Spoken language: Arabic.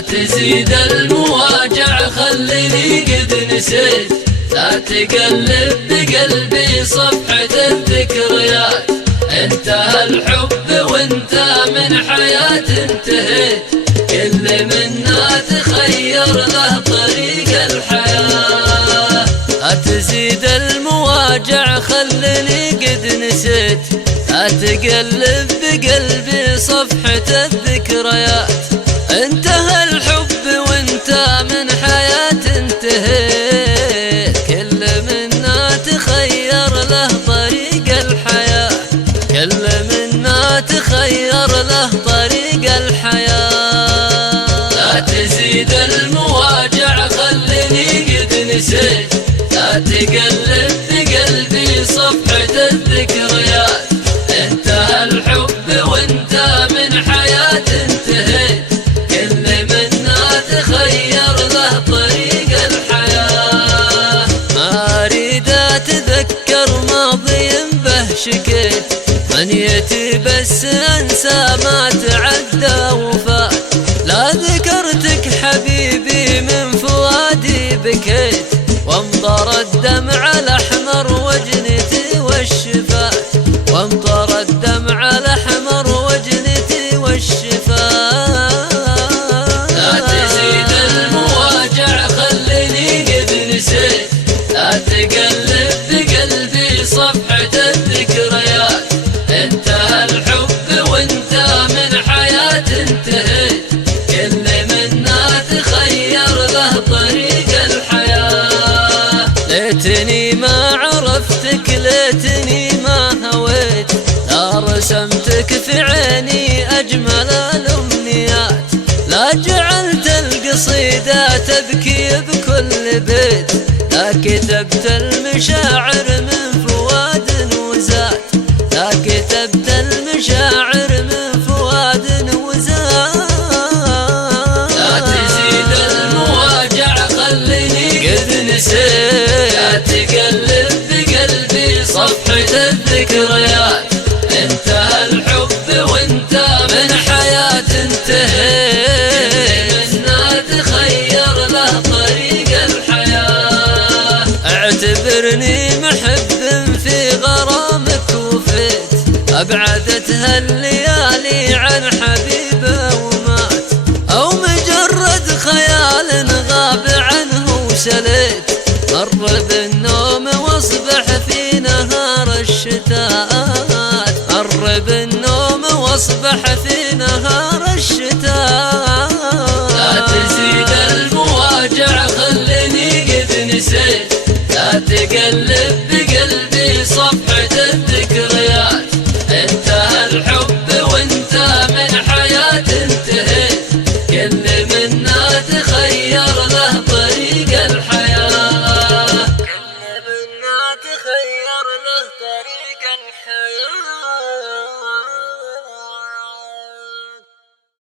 لا تزيد المواجع خليني قد نسيت، لا تقلب بقلبي صفحة الذكريات. انتهى الحب وانت من حياة انتهيت، كل منا تخير له طريق الحياة. لا تزيد المواجع خليني قد نسيت، لا تقلب بقلبي صفحة الذكريات. انتهى الحب وانت من حياة انتهيت، كل منا تخير له طريق الحياة، كل منا تخير له طريق الحياة. لا تزيد المواجع خليني قد نسيت، لا تقلب بقلبي صفحة الذكريات. انتهى الحب وانت من حياة انتهيت، كل منا تخير له طريق الحياة. ما اريد اتذكر ماضي به شكيت، منيتي بس انسى ما تعدى وفات. لا ذكرتك حبيبي من فؤادي بكيت، وامطر الدمع الاحمر وجنتي والشفات، وامطر الدمع الاحمر وجنتي والشفات. لا تزيد المواجع خليني قد نسيت، لا تقلب بقلبي صفحة الذكريات. انتهى الحب وانت من حياة انتهيت، كل منا تخير له طريق الحياة. ليتني ما عرفتك، ليتني ما هويت، لا رسمتك في عيني أجمل الأمنيات. لا جعلت القصيدة تبكي بكل بيت، لا كتبت المشاعر من فؤاد وزاد، لا كتبت المشاعر من فؤاد وزاد. لا تزيد المواجع خليني قد نسيت، لا تقلب بقلبي صفحة الذكريات. انتهى الحب وانت من حياة انتهيت، منا تخير له طريق الحياة. اعتبرني محب في غرامك وفيت، ابعدتها الليالي عن حبيبه ومات، او مجرد خيال غاب عنه وسليت. مر بالنوم واصبح في نهار الشتات، مر بالنوم واصبح في نهار الشتات. لا تزيد المواجع خليني قد نسيت، لا تقلب